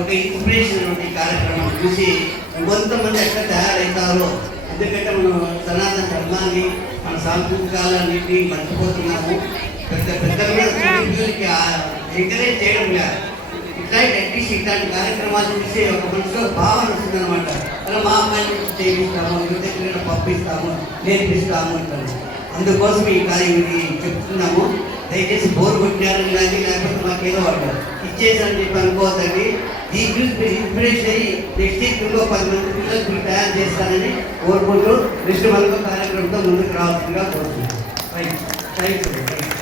ఒక ఇన్స్పిరేషన్ ఈ కార్యక్రమం చూసి కొంతమంది ఎక్కడ తయారవుతారో, ఎందుకంటే మనం సనాతన ధర్మాన్ని మన సాంస్కృతికాలన్నింటినీ మర్చిపోతున్నాము. పెద్దగా ఎంకరేజ్ చేయడం లేదు. ఇట్లాంటి అట్లీస్ట్ ఇట్లాంటి కార్యక్రమాలు చూసి ఒక మనసులో భావన వస్తుందన్నమాట. అలా మా అమ్మాయిని చేయిస్తాము, దగ్గర పంపిస్తాము, నేర్పిస్తాము అంటాము. అందుకోసం ఈ కార్యం చెప్తున్నాము. దయచేసి బోర్ కొట్టినారని కానీ లేకపోతే మాకు ఏదో వాళ్ళు ఇచ్చేసని చెప్పి అనుకోవద్దండి. ఈ న్యూస్ మీరు ఇన్స్పిరేషన్ అయ్యి నెక్స్ట్ వీక్ ఇంకో 10 మంది పిల్లలు మీరు తయారు చేస్తారని కోరుకుంటూ నెక్స్ట్ మనకు కార్యక్రమంతో ముందుకు రావాల్సిందిగా కోరుతున్నాను. Thank you.